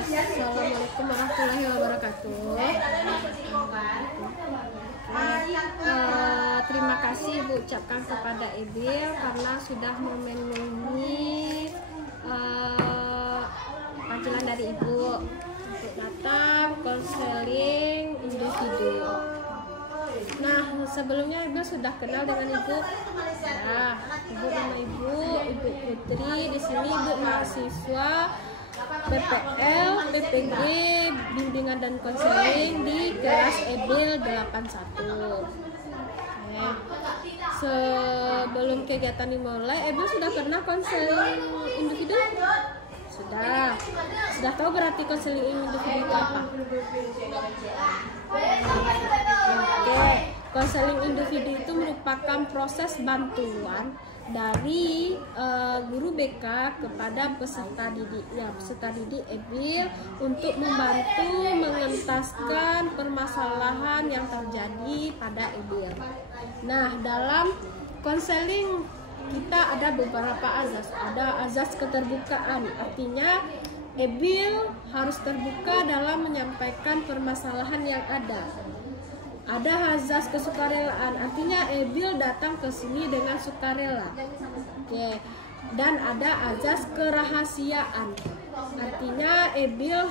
Assalamualaikum warahmatullahi wabarakatuh. Terima kasih Ibu ucapkan kepada Ebil karena sudah memenuhi panggilan dari Ibu untuk datang konseling individu. Nah, sebelumnya Ibu sudah kenal dengan Ibu. Nah, Ibu nama Ibu Putri. Di sini Ibu mahasiswa PPL, PPG, Bimbingan dan Konseling di kelas Ebil 81. Sebelum kegiatan dimulai, Ebil sudah pernah konseling individu? Sudah tahu berarti konseling individu itu apa? Oke, konseling individu itu merupakan proses bantuan dari guru BK kepada peserta didiknya. Peserta didik Ebil untuk membantu mengentaskan permasalahan yang terjadi pada Ebil. Nah, dalam konseling kita ada beberapa azas. Ada azas keterbukaan, artinya Ebil harus terbuka dalam menyampaikan permasalahan yang ada. Ada azas kesukarelaan, artinya Ebil datang ke sini dengan sukarela. Oke. Dan ada azas kerahasiaan, artinya Ebil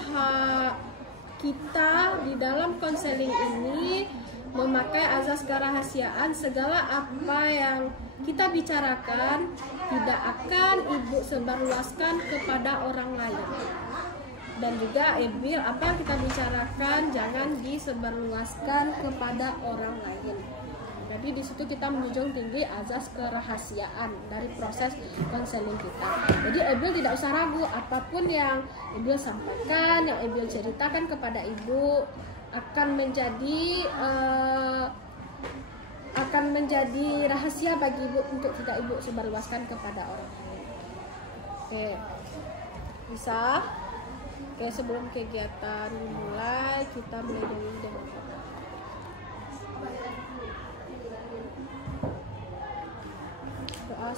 kita di dalam konseling ini memakai azas kerahasiaan. Segala apa yang kita bicarakan tidak akan Ibu sebarluaskan kepada orang lain. Dan juga Ebil, apa yang kita bicarakan jangan disebarluaskan kepada orang lain. Jadi di situ kita menjunjung tinggi azas kerahasiaan dari proses konseling kita. Jadi Ebil tidak usah ragu, apapun yang Ebil sampaikan, yang Ebil ceritakan kepada Ibu akan menjadi rahasia bagi Ibu untuk tidak Ibu sebarluaskan kepada orang lain. Oke, bisa? Oke, sebelum kegiatan dimulai, kita mulai dengan doa.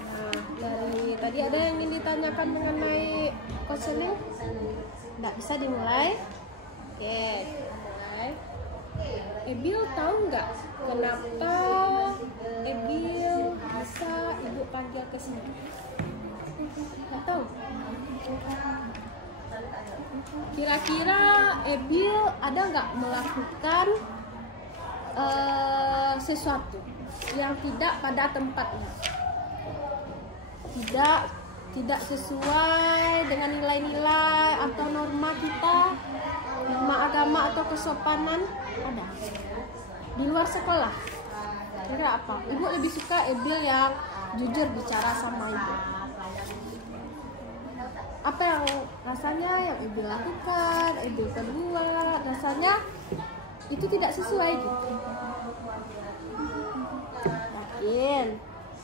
Nah, dari tadi ada yang ingin ditanyakan mengenai konseling? Nggak bisa dimulai? Oke, mulai. Ebil tahu nggak kenapa Ebil bisa Ibu panggil ke sini? Nggak tahu. Kira-kira Ebil ada nggak melakukan sesuatu yang tidak pada tempatnya, tidak sesuai dengan nilai-nilai atau norma kita, norma agama atau kesopanan? Ada di luar sekolah. Kira apa? Ibu lebih suka Ebil yang jujur bicara sama Ibu. Apa yang rasanya yang Ebil lakukan, Ebil kedua, rasanya itu tidak sesuai gitu. Yakin?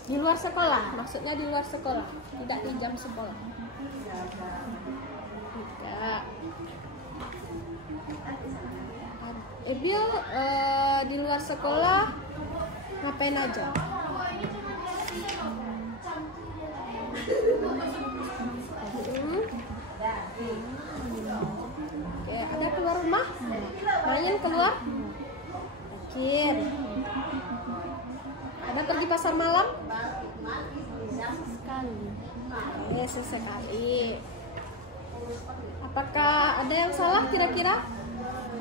Di luar sekolah, maksudnya di luar sekolah, tidak di jam sekolah. Tidak. Ebil di luar sekolah ngapain aja? Oke, ada keluar rumah? Main keluar? Yakin? Ada pergi pasar malam? Sekali. Oke, sesekali. Apakah ada yang salah kira-kira?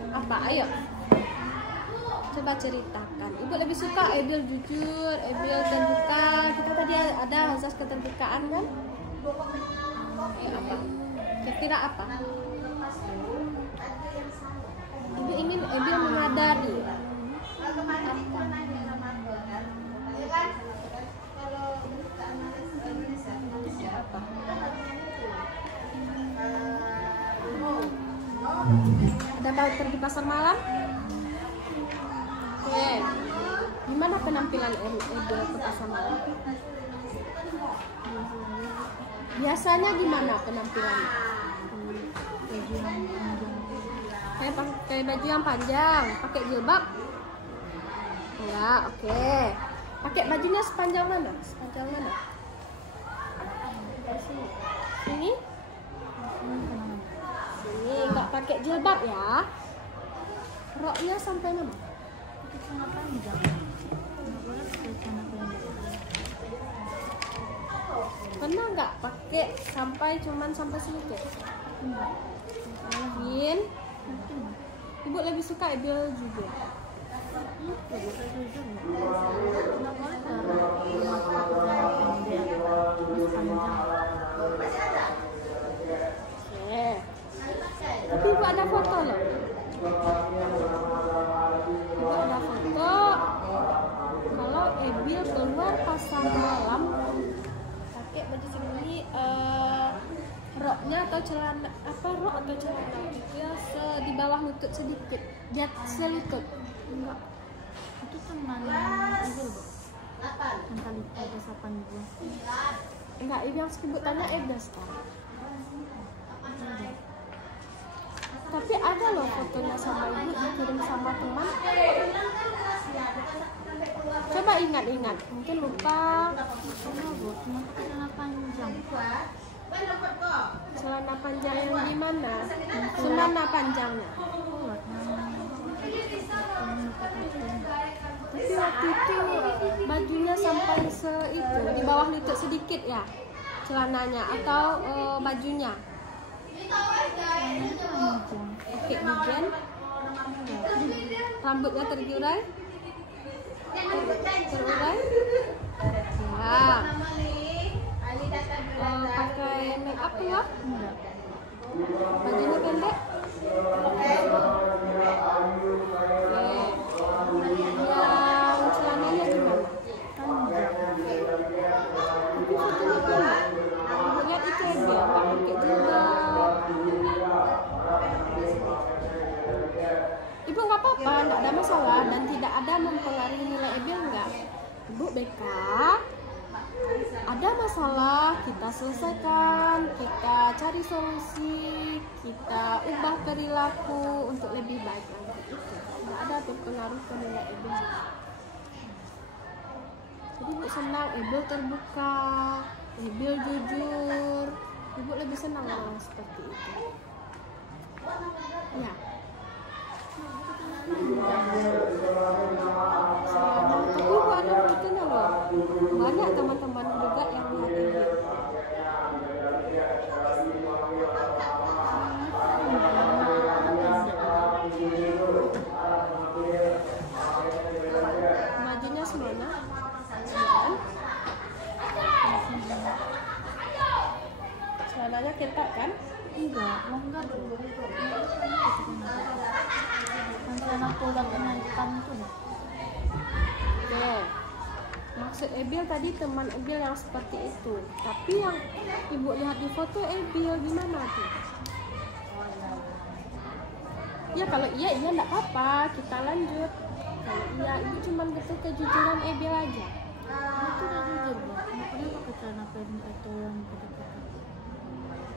Apa? Ayo. Coba ceritakan. Ibu lebih suka Ebil jujur, Ebil terbuka. Kita tadi ada azas keterbukaan kan? Apa? Kira-kira apa? Ibu ingin Ebil mengadari. Apa? Ada mau pergi pasar malam? Oke. Gimana penampilan Ebil ke pasar malam? Biasanya gimana penampilannya? Pakai baju yang panjang, pakai jilbab? Enggak, oke. Pakai bajunya sepanjang mana? Sepanjang mana? Sini? pakai jilbab ya. Roknya sampai mana? Pakai celana panjang. Nggak boleh pakai celana pendek. Pernah nggak pakai cuman sampai sedikit? Enggak. Vin, ibu lebih suka Ebil juga. Nggak bisa jujur ya. Nggak boleh celana pendek atau panjang. Oke. Tapi ibu ada foto loh. Ibu ada foto kalau Ebil keluar pasar malam pakai baju sembunyi, roknya atau celana rok atau celana dia di bawah lutut sedikit, dia selutut. Enggak. Itu teman Ebil, Bu. Yang kali ada sapan gua. Enggak, ini yang ibu tanya Ebil sekarang. Tapi ada loh fotonya sama ibu dikirim sama teman. Coba ingat-ingat, mungkin lupa. Enggak, Bu. Cuma pakai celana panjang. Celana panjang yang di mana? Semana panjangnya. Kuat namanya. Tapi waktu itu bajunya sampai itu di bawah lutut sedikit ya, celananya atau bajunya. Oke, bagian rambutnya terurai. Ya. Pakai make up ya? Enggak. Bajunya pendek. Oke. Yang celananya gimana? Panjang. Tapi fotonya pendek. Lihat itu Ebil, nggak pakai jilbab. Ibu nggak apa-apa, nggak ada masalah dan tidak ada mempengaruhi nilai Ebil nggak. Ibu BK, ada masalah kita selesaikan, kita cari solusi, kita ubah perilaku untuk lebih baik lagi. Itu nggak ada berpengaruh ke nilai Ebil. Jadi ibu senang Ebil terbuka, Ebil jujur. Ibu lebih senang orang seperti itu. Ya. Tapi ibu ada fotonya loh. Banyak teman-teman juga yang lihat Ebil. Bajunya semana? Celananya ketat kan? Enggak, longgar dulu. Yang celana pola kena hitam itu loh. Oke. Maksud Ebil tadi teman Ebil yang seperti itu. Tapi yang ibu lihat di foto Ebil gimana tuh? Ya kalau iya enggak apa-apa, kita lanjut. Kalau iya, ibu cuma butuh kejujuran Ebil aja. Itu udah jujur, Bu. Nggak pernah pakai celana pendek atau yang ketat-ketat.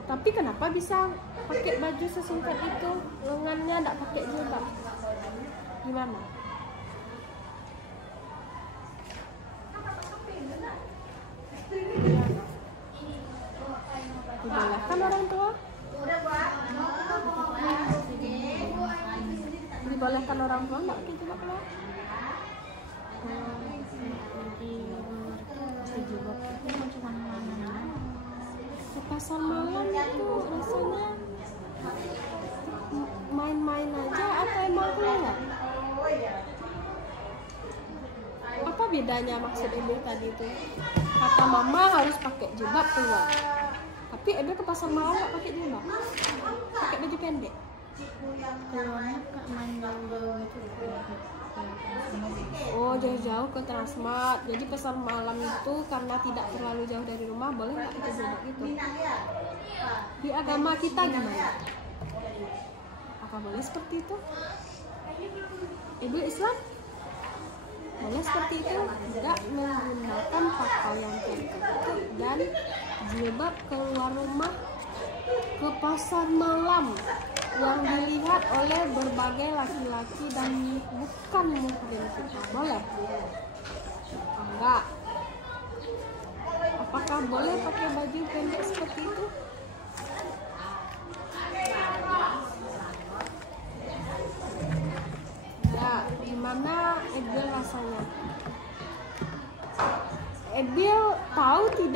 Tapi kenapa bisa pakai baju sesingkat itu, lengannya enggak pakai jilbab? Gimana? Dibolehkan orang tua? Dibolehkan orang tua enggak pakai jilbab lo? Ke pasar malam itu rasanya main-main aja atau emang keluar? Apa bedanya maksud Ebil tadi itu? Kata mama harus pakai jilbab keluar, tapi Ebil ke pasar malam nggak pakai jilbab, pakai baju pendek. Keluarnya main jauh-jauh gitu. Oh, jauh-jauh ke Transmart. Jadi pasar malam itu karena tidak terlalu jauh dari rumah, boleh nggak pakai jilbab gitu? Di agama kita gimana? Apa boleh seperti itu? Ibu Islam boleh seperti itu, tidak menggunakan pakaian tertutup dan jilbab keluar rumah ke pasar malam yang dilihat oleh berbagai laki-laki dan bukan muhrim kita. Boleh? Enggak. Apakah boleh pakai baju pendek seperti itu?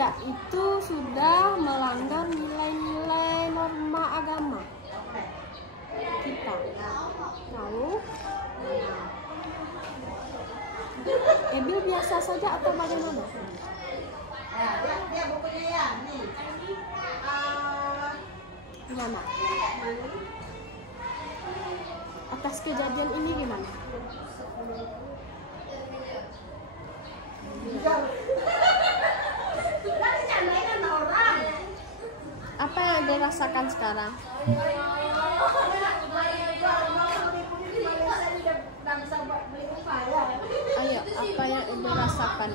dia itu sudah melanggar nilai-nilai norma agama kita. Lalu Ebil biasa saja atau bagaimana? Gimana? Atas kejadian ini gimana? Apa yang Ebil rasakan sekarang? Ayo, apa yang Ebil rasakan?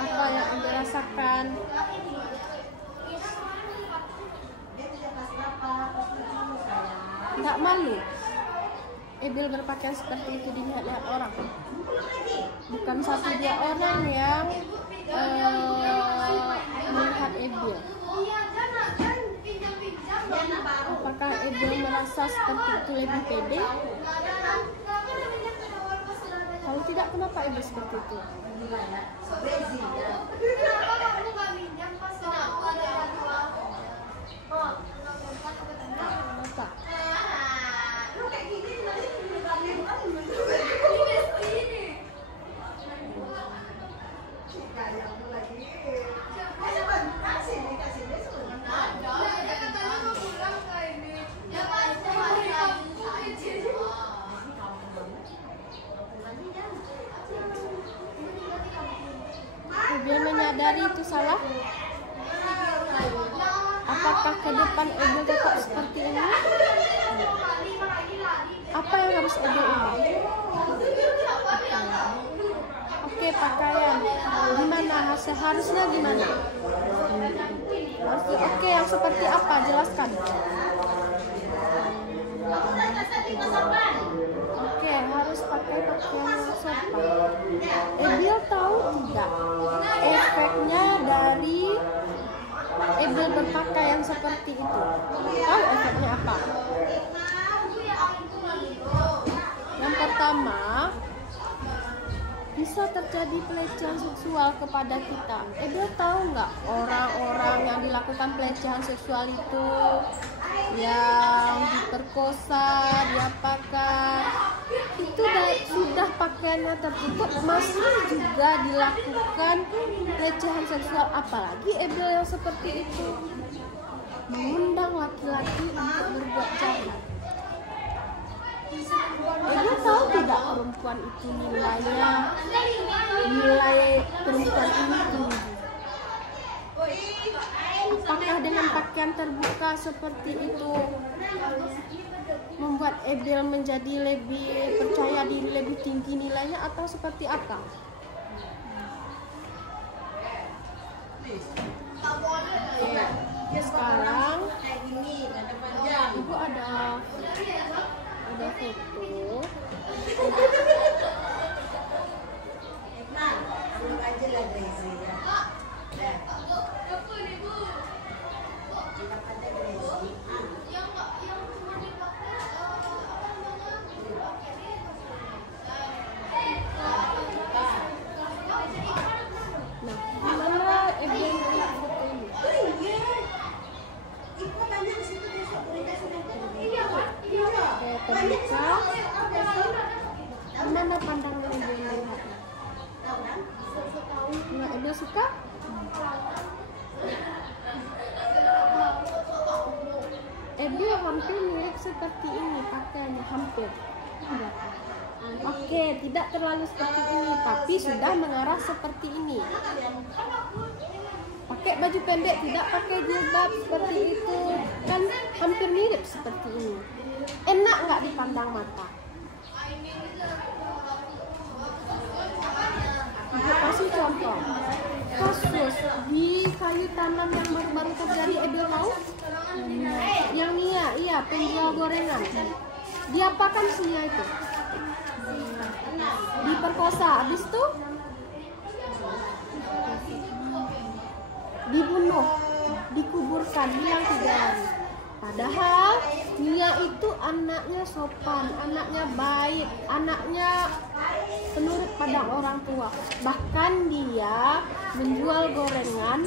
Apa yang Ebil rasakan? Nggak malu Ebil berpakaian seperti itu dilihat-lihat orang? Bukan satu dua orang yang melihat Ebil. Apakah Ebil merasa seperti itu lebih pede? Kalau tidak, kenapa Ebil seperti itu? Kenapa? Ebil menyadari itu salah? Apakah ke depan Ebil tetap seperti ini? Apa yang harus Ebil ubah? Oke, pakaian. Gimana? Seharusnya gimana? Oke, yang seperti apa? Jelaskan. Oke, harus pakai pakaian yang sopan. Ebil tahu tidak efeknya dari Ebil berpakaian seperti itu? Tahu efeknya apa? Yang pertama, bisa terjadi pelecehan seksual kepada kita. Ebil tahu nggak orang-orang yang dilakukan pelecehan seksual itu, yang diperkosa, diapakan, itu sudah pakaiannya tertutup masih juga dilakukan pelecehan seksual. Apalagi Ebil yang seperti itu mengundang laki-laki untuk berbuat jahat. Ebil tahu tidak perempuan itu nilai perempuan ini tinggi? Apakah dengan pakaian terbuka seperti itu membuat Ebil menjadi lebih percaya diri, lebih tinggi nilainya, atau seperti apa? Sekarang Ibu ada foto. Gimana pandangan Ebil melihatnya? Nggak Ebil suka? Ebil hampir mirip seperti ini pakaiannya, hampir. Oke, tidak terlalu seperti ini, tapi sudah mengarah seperti ini. Pakai baju pendek, tidak pakai jilbab seperti itu, kan hampir mirip seperti ini. Enak nggak dipandang mata? Ibu kasih contoh kasus di kayu tanam yang baru-baru terjadi. Ebil tahu? Yang Nia, iya, penjual gorengan. Diapakan si Nia itu? Diperkosa, habis itu dibunuh, dikuburkan, hilang 3 hari. Padahal Nia itu anaknya sopan, anaknya baik, anaknya penurut pada orang tua. Bahkan dia menjual gorengan,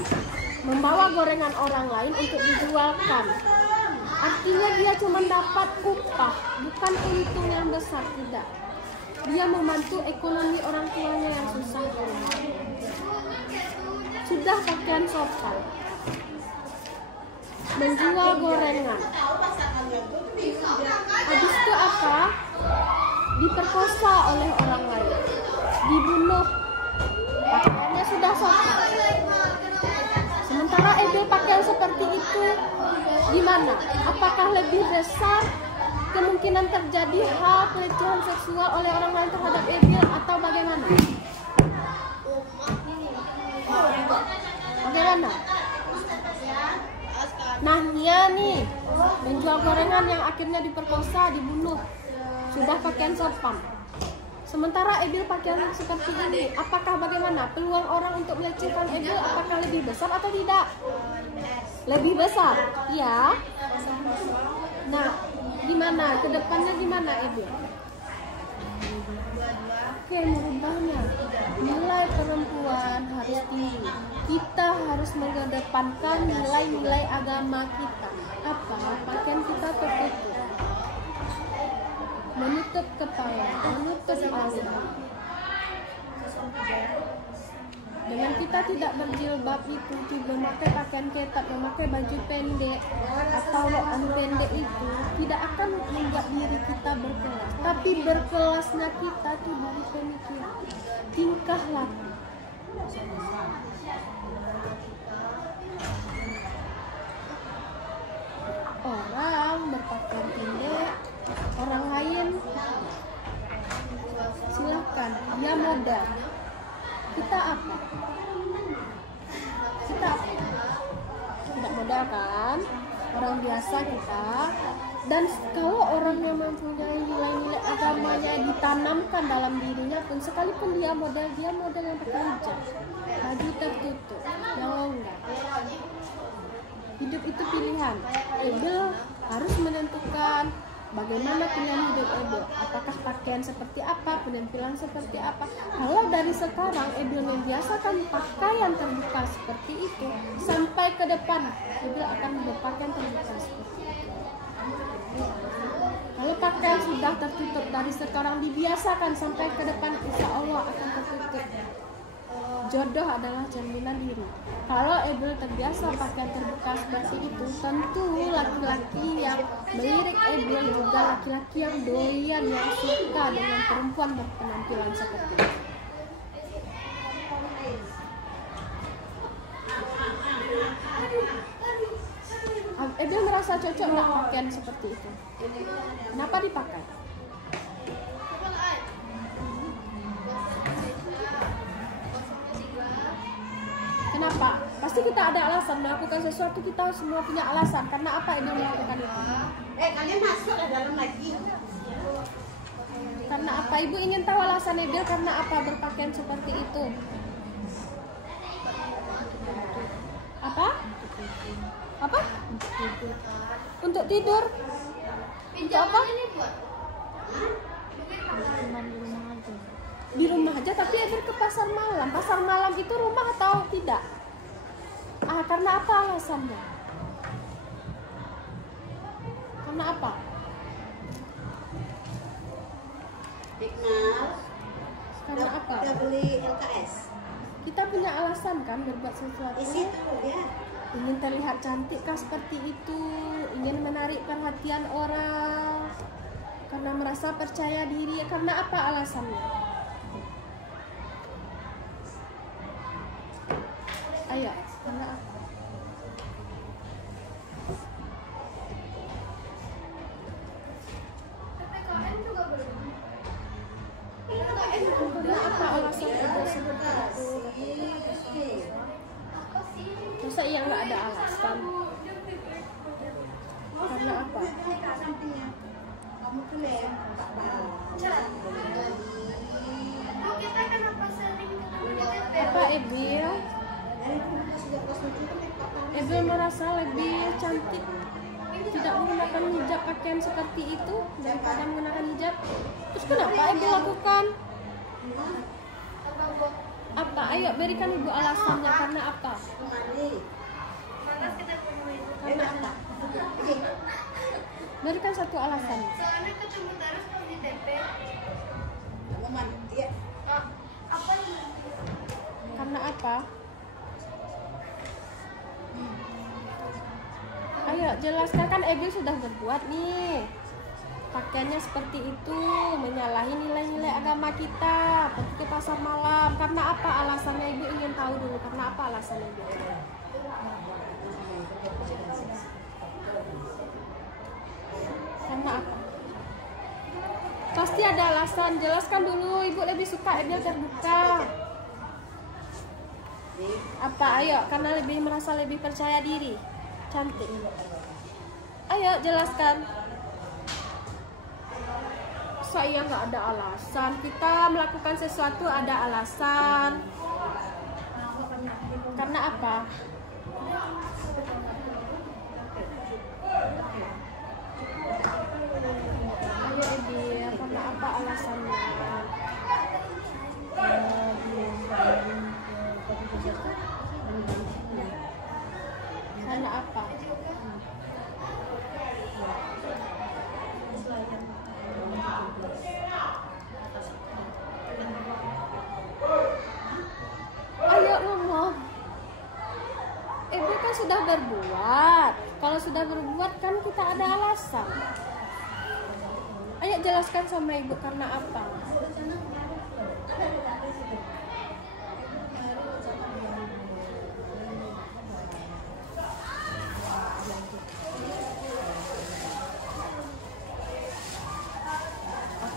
membawa gorengan orang lain untuk dijualkan. Artinya dia cuma dapat upah, bukan untung yang besar, tidak. Dia membantu ekonomi orang tuanya yang susah. Sudah pakaian sopan, menjual gorengan. Habis itu apa? Diperkosa oleh orang lain, dibunuh. Pakaiannya sudah sopan. Sementara Ebil pakaian seperti itu, gimana? Apakah lebih besar kemungkinan terjadi hal pelecehan seksual oleh orang lain terhadap Ebil atau bagaimana? Bagaimana? Nah, Nia nih menjual gorengan yang akhirnya diperkosa, dibunuh, sudah pakaian sopan. Sementara Ebil pakaian seperti ini, apakah bagaimana? Peluang orang untuk melecehkan Ebil apakah lebih besar atau tidak? Lebih besar, ya. Nah, gimana? Kedepannya gimana Ebil? Oke, merubahnya. Nilai perempuan harus tinggi. Kita harus mengedepankan nilai-nilai agama kita. Apa? Pakaian kita tertutup, menutup kepala, menutup aurat. Dengan kita tidak berjilbab itu, memakai pakaian ketat, memakai baju pendek atau loan pendek itu tidak akan membuat diri kita berkelas. Tapi berkelasnya kita itu dari pemikiran, tingkah laku. Orang berpakaian pendek, orang lain silakan, dia modal. Kita apa? Kita apa? Tidak modal kan? Orang biasa kita. Dan kalau orang yang mempunyai nilai-nilai agamanya ditanamkan dalam dirinya pun, sekalipun dia model yang pakai hijab, baju tertutup, yang longgar. Hidup itu pilihan. Ebil harus menentukan bagaimana pilihan hidup Ebil. Apakah pakaian seperti apa, penampilan seperti apa. Kalau dari sekarang Ebil membiasakan pakaian terbuka seperti itu, sampai ke depan Ebil akan berpakaian terbuka seperti itu. Kalau pakaian sudah tertutup dari sekarang, dibiasakan sampai ke depan, insya Allah akan tertutup. Jodoh adalah cerminan diri. Kalau Ebil terbiasa pakaian terbuka seperti itu, tentu laki-laki yang melirik Ebil juga laki-laki yang doyan, yang suka dengan perempuan berpenampilan seperti itu. Ebil merasa cocok nggak pakaian seperti itu? Kenapa dipakai? Kenapa? Pasti kita ada alasan melakukan sesuatu, kita semua punya alasan. Karena apa Ebil melakukan itu? Kalian masuk ke dalam lagi. Karena apa? Ibu ingin tahu alasan Ebil karena apa berpakaian seperti itu? Apa? Apa? Untuk tidur. Untuk apa? Di rumah aja, tapi Ebil ke pasar malam. Pasar malam itu rumah atau tidak? Karena apa alasannya? Karena apa? Karena apa? Kita beli LKS. Kita punya alasan kan berbuat sesuatu. Isi itu ya. Ingin terlihat cantik kah seperti itu, ingin menarik perhatian orang, karena merasa percaya diri. Karena apa alasannya? Ayo, karena apa? Karena apa alasan Ebil seperti itu? Masa iya nggak ada alasan? Karena apa? Apa Ebil? Ebil merasa lebih cantik tidak menggunakan hijab, pakaian seperti itu daripada menggunakan hijab. Terus kenapa ibu lakukan? Apa? Ayo berikan ibu alasannya, karena apa? Karena apa? Berikan satu alasan. Soalnya ketemu terus pas di TP. Karena apa? Ayo jelaskan, kan Ebil sudah berbuat nih. Pakaiannya seperti itu, menyalahi nilai-nilai agama kita, pergi ke pasar malam. Karena apa alasannya? Ibu ingin tahu dulu, karena apa alasannya ibu? Karena apa? Pasti ada alasan, jelaskan dulu. Ibu lebih suka Ebil terbuka. Apa? Ayo, karena lebih merasa lebih percaya diri, cantik. Ayo jelaskan. Saya nggak ada alasan. Kita melakukan sesuatu ada alasan. Karena apa? Ayo Ebil, karena apa alasannya? Karena apa? Ayo ngomong. Ibu kan sudah berbuat. Kalau sudah berbuat kan kita ada alasan. Ayo jelaskan sama ibu karena apa?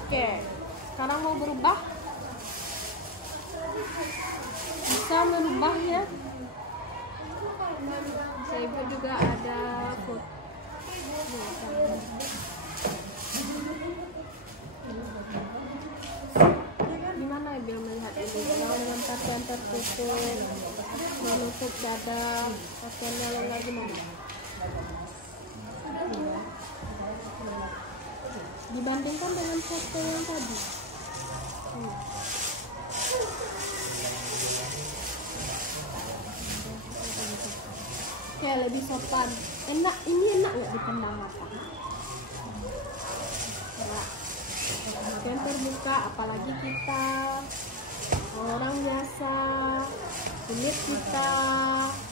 Oke, sekarang mau berubah? Bisa merubahnya? Saya ibu juga ada foto. Gimana ibu melihat ini? Kalau dengan pakaian tertutup, menutup dada, pakaiannya longgar gimana? Dibandingkan dengan foto yang tadi. Oke, lebih sopan. Enak, ini enak nggak dipandang mata? Ya. Pakaian terbuka, apalagi kita orang biasa, kulit kita,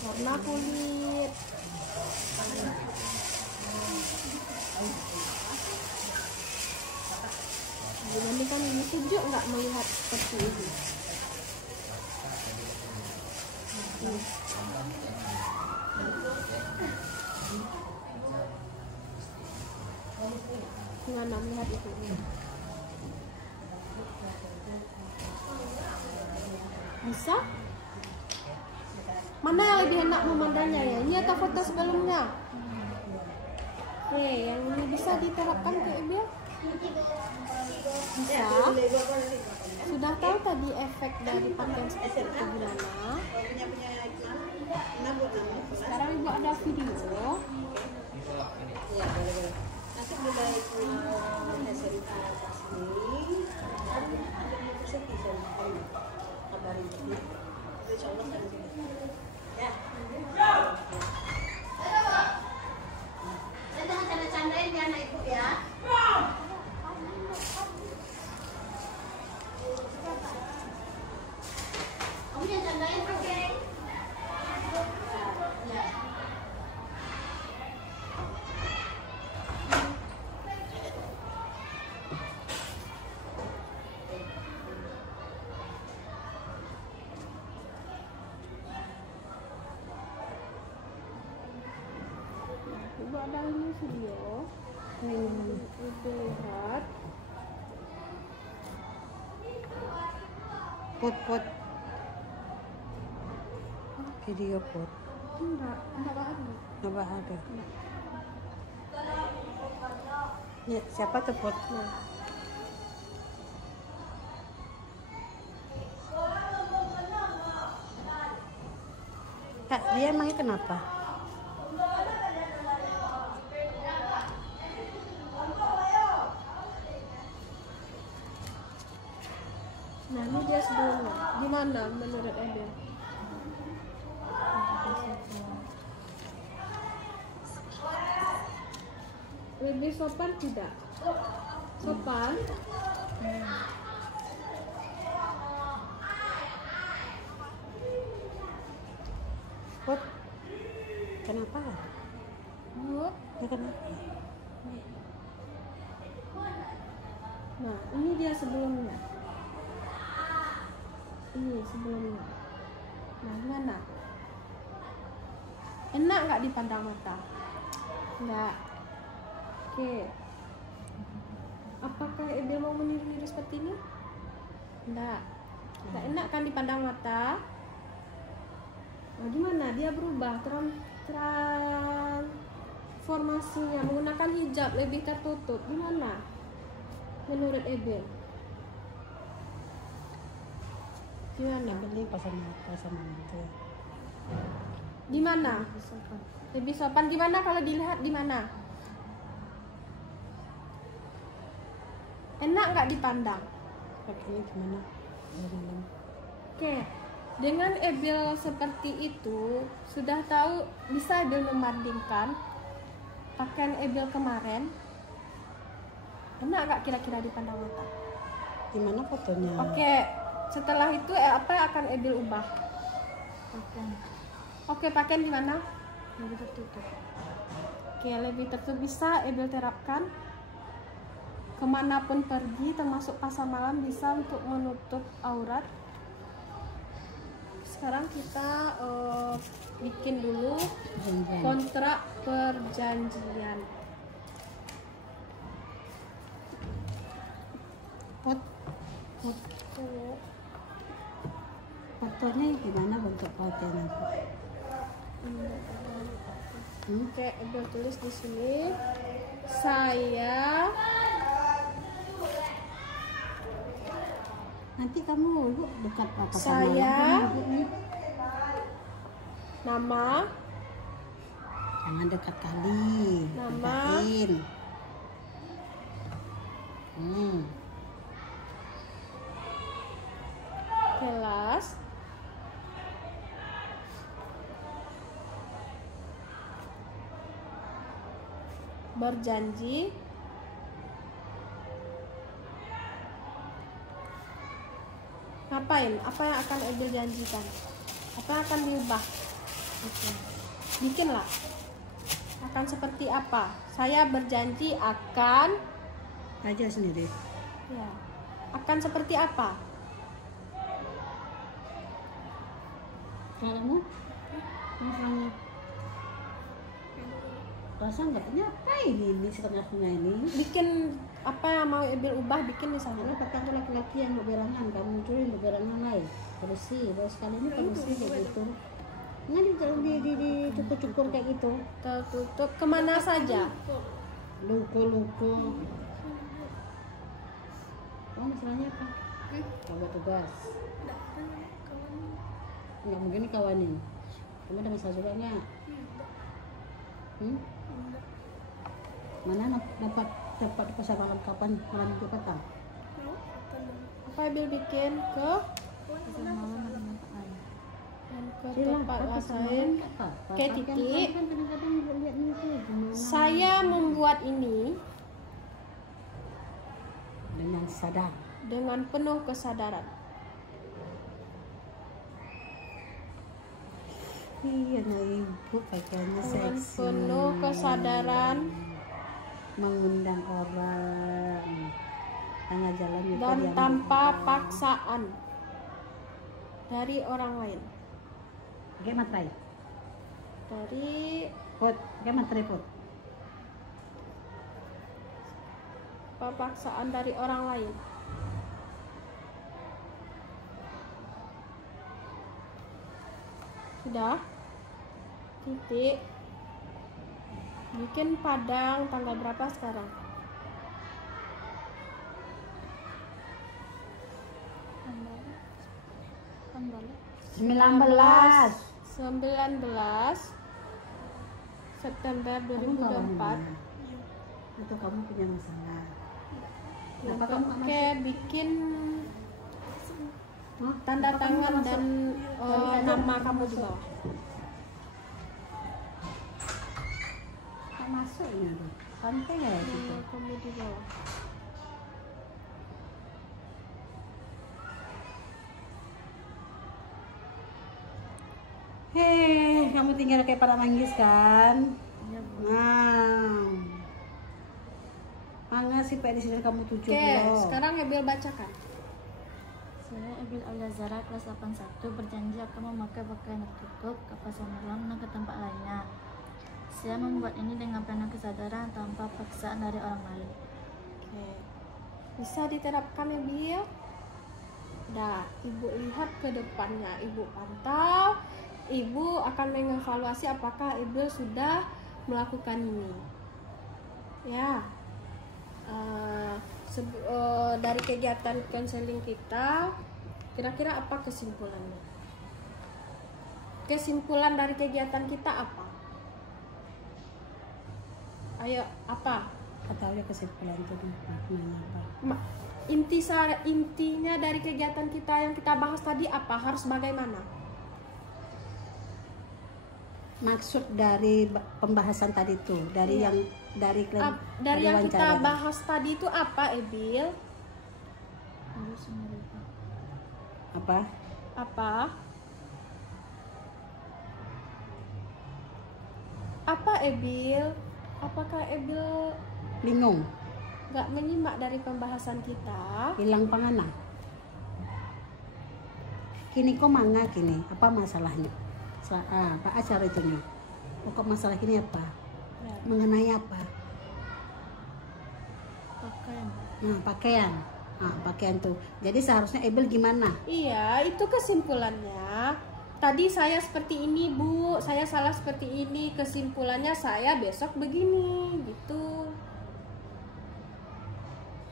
warna kulit. Dibandingkan ini, sejuk nggak melihat seperti ini? Gimana melihat itu? Bisa? Mana yang lebih enak memandangnya ya? Ini atau foto sebelumnya? Oke, yang ini bisa diterapkan ke Ebil? Bisa. Sudah tahu tadi efek dari pakaian seperti itu gimana? Sekarang ibu ada video. Ya, boleh. Nanti mulai SMK sini, kan ada universitas yang kabarin ini. Insya Allah kan ya. Saya jangan canda-candain ya anak ibu ya. Kamu yang candain, oke? Ibu ada ini video. Ibu lihat. Pot video pot Enggak ada. nggak ada. Ya, siapa tuh pot? Kak, dia emangnya kenapa? sebelumnya? Gimana menurut Ebel? Lebih sopan tidak? Sopan? Put, kenapa? Oh. Ya, kenapa? Nah, ini dia sebelumnya. Ini sebelumnya. Nah, gimana? Enak nggak dipandang mata? Enggak. Oke. Apakah Ebel mau meniru-niru seperti ini? Enggak. Enggak enak kan dipandang mata? Nah, gimana? Dia berubah transformasinya menggunakan hijab lebih tertutup. Gimana? Menurut Ebel? Gimana? Beli pasang mata sama itu. Di mana? Lebih sopan gimana kalau dilihat di mana? Enak nggak dipandang? Pakainya gimana? Dalam. Oke, dengan Ebel seperti itu sudah tahu, bisa Ebel membandingkan pakaian Ebel kemarin. Enak nggak kira-kira dipandang mata? Gimana fotonya? Oke, setelah itu apa yang akan Ebel ubah? Pakaian Oke, pakaian gimana? lebih tertutup. Oke, lebih tertutup bisa Ebel terapkan. Kemanapun pergi, termasuk pasar malam, bisa untuk menutup aurat. Sekarang kita bikin dulu kontrak perjanjian. Fotonya gimana bentuk pakaian apa? Oke, Ebel tulis di sini. Saya Nanti kamu dekat apa? Saya nama Jangan dekat kali. Nama. Dekatin. kelas berjanji ngapain? Apa yang akan Ebel janjikan? Apa yang akan diubah? Bikinlah. Akan seperti apa? Saya berjanji akan Aja sendiri. ya. Akan seperti apa? Kalau misalnya rasa nggak apa ini setengah-setengah ini. Bikin apa yang mau Ebel ubah, bikin di sana. Karena pakai laki-laki yang berangan, kamu curi berangan lain. Bersih, baru sekali ini bersih kayak gitu. Nggak dicukur-cukur kayak gitu. Tertutup kemana saja? Luko. Oh, masalahnya apa? Kamu tugas. Nggak mungkin kawanin. Kamu ada masalah juga nggak? Mana dapat pasar malam kapan? Malam itu kapan? Apa Ebel bikin ke Pasar malam ada manfaat. tempat lain? Oke, titik. Kan kadang-kadang lihat ini tuh gimana? Saya membuat ini Dengan sadar. dengan penuh kesadaran. Iya, nah ibu pakaiannya Dengan seksi. penuh kesadaran Mengundang orang. Tengah jalan itu dan dia tanpa mengundang. paksaan dari orang lain. Pakai materai. Dari Pot, pakai materai pot. paksaan dari orang lain. Sudah? Titik. Bikin Padang tanggal berapa sekarang? Tanggal 19. 19 September Kamu 2024. Atau kamu punya masalah? Kenapa kamu nggak Oke, bikin Hah? Tanda Apa kamu tangan masuk? dan nama kamu di bawah. Tak masuk ini tuh. Santai ya gitu. Nama kamu di bawah. Hei, kamu tinggal kayak para manggis kan? Iya Bu. Nah, mangga sih Pak di sini kamu 7 Oke, loh. sekarang Ebil bacakan. Saya Ebil Al-Zara kelas 81 berjanji akan memakai pakaian tertutup ke pasar malam dan ke tempat lainnya. Saya membuat ini dengan penuh kesadaran tanpa paksaan dari orang lain. Oke. Bisa diterapkan Ebil? Dah, Ibu lihat ke depannya, Ibu pantau. Ibu akan mengevaluasi apakah Ebil sudah melakukan ini. Ya. Dari kegiatan konseling kita, kira-kira apa kesimpulannya? Kesimpulan dari kegiatan kita apa? Ayo, apa? Kata ya kesimpulan itu maknanya apa? Intinya dari kegiatan kita yang kita bahas tadi apa? Harus bagaimana? Maksud dari pembahasan tadi tuh, dari Iya. yang dari Dari yang kita wawancara. bahas tadi itu apa, Ebil? Harus merubah. Apa? Apa? Apa, Ebil? Apakah Ebil Bingung, nggak menyimak dari pembahasan kita? hilang pangana. Kini kok mangga kini, apa masalahnya? Apa acara itu nih? Pokok masalah ini apa? Ya. Mengenai apa? Pakaian. Nah, pakaian. Nah, pakaian tuh. Jadi seharusnya Ebil gimana? Iya, itu kesimpulannya. Tadi saya seperti ini, Bu. Saya salah seperti ini. Kesimpulannya saya besok begini, gitu.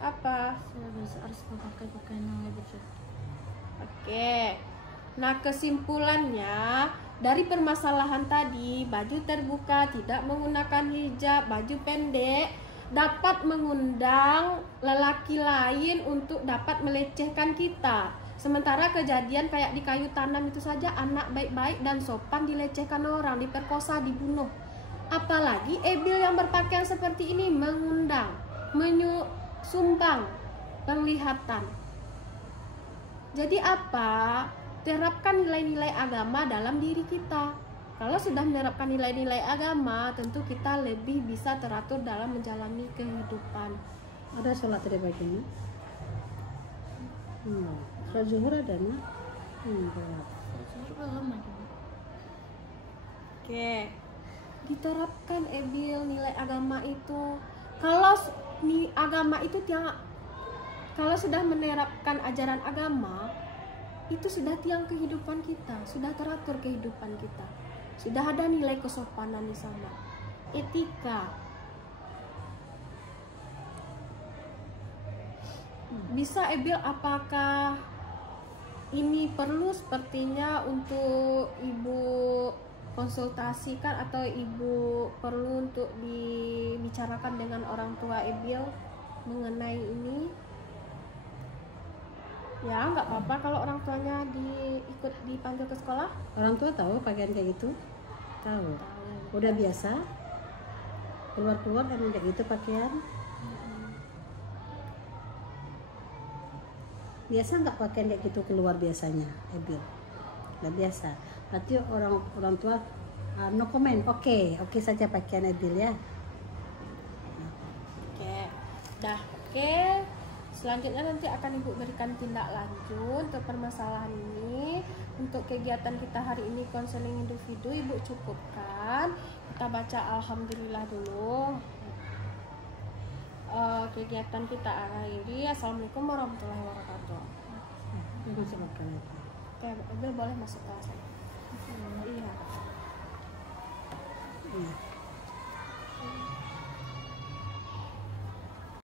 Apa? Saya besok harus memakai pakaian yang lebih cukup. Oke. Nah, kesimpulannya dari permasalahan tadi, baju terbuka, tidak menggunakan hijab, baju pendek dapat mengundang lelaki lain untuk dapat melecehkan kita. Sementara kejadian kayak di kayu tanam itu saja, anak baik-baik dan sopan dilecehkan orang, diperkosa, dibunuh. Apalagi Ebil yang berpakaian seperti ini mengundang, sumbang penglihatan. Jadi apa? Terapkan nilai-nilai agama dalam diri kita. Kalau sudah menerapkan nilai-nilai agama, tentu kita lebih bisa teratur dalam menjalani kehidupan. Ada sholat tadi paginya? Sholat zuhur ada nak? Saya juga lama gitu. Oke, diterapkan Ebil nilai agama itu. Kalau agama itu kalau sudah menerapkan ajaran agama, itu sudah tiang kehidupan kita, sudah teratur kehidupan kita, sudah ada nilai kesopanan di sana, etika. Bisa Ebil, apakah ini perlu sepertinya untuk Ibu konsultasikan atau Ibu perlu untuk dibicarakan dengan orang tua Ebil mengenai ini? Ya, nggak apa-apa kalau orang tuanya ikut dipanggil ke sekolah. Orang tua tahu pakaian kayak gitu? Tahu. Udah biasa? Keluar-keluar kan kayak gitu pakaian? Biasa nggak pakaian kayak gitu keluar biasanya, Ebil? Nggak biasa. Berarti orang tua no comment. Oke saja pakaian Ebil ya. Oke, dah. Oke. Selanjutnya nanti akan Ibu berikan tindak lanjut untuk permasalahan ini. Untuk kegiatan kita hari ini konseling individu Ibu cukupkan. Kita baca alhamdulillah dulu. Kegiatan kita akhiri. Assalamualaikum warahmatullahi wabarakatuh. Masuk bakal. Oke, Ibu boleh masuk kelas. Iya. Iya.